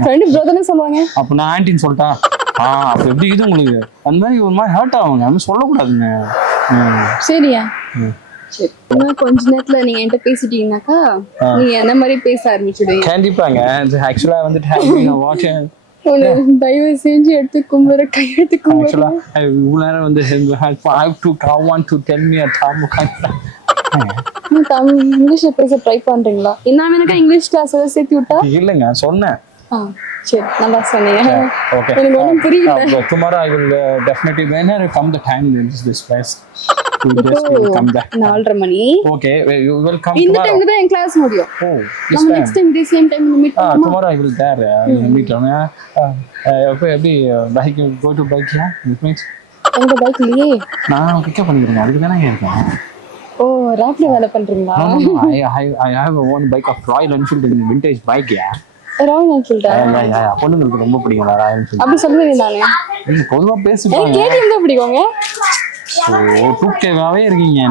Friend bro தானே சொல்லுவாங்க. அப்ப நான் ஆன்ட்டின்னு சொல்லிட்டா அப்ப எப்படி இது உங்களுக்கு அந்த மாதிரி ஒரு மாதிரி ஹர்ட் ஆகுங்க, அது சொல்லக்கூடாதுங்க. சரியா சரி, இன்னும் கொஞ்ச நேரத்துல நீங்க என்கிட்ட பேசிட்டீங்கன்னாக்கா நீங்க என்ன மாதிரி பேச ஆரம்பிச்சுடுவீங்க. கண்டிப்பாங்க. ஆக்சுவலா வந்துட்டு தயவு செஞ்சு எடுத்து கும்புற கையெடுத்து கும்புற. இவ்வளவு நேரம் வந்து தமிழ் இங்கிலீஷ்ல பேச ட்ரை பண்றீங்களா? என்ன எனக்கு இங்கிலீஷ் கிளாஸ் சேர்த்து விட்டா? இல்லைங்க சொன்னேன். சரி நல்லா சொன்னீங்க. Okay. எனக்கு ஒன்றும் புரியல. Tomorrow I will definitely when I come the time this place. Come back. 4:30 money. Okay, you will come இந்த tomorrow. டைம்ல தான் என் கிளாஸ் முடியும். This நம்ம next time the same time meet பண்ணலாமா? Tomorrow I will there meet பண்ணலாம். எப்படி bike go to bike yeah it means உங்க bike இல்லையே. நான் பிக் அப் பண்ணிக்கிறேன், அதுக்கு தானே இருக்கேன். ராப்ல வேலை பண்றீங்களா? I have a one bike of Royal Enfield vintage bike yeah. Royal என்ஃபீல்டா? பொண்ணுங்களுக்கு ரொம்ப பிடிக்கும் ராயல் என்ஃபீல்ட். அப்படி சொல்லுவீங்க நானே. பொதுவா பேசுவாங்க. கேடிஎம் தான் பிடிக்குங்க. ஓ 2K-வாவே இருக்கீங்க.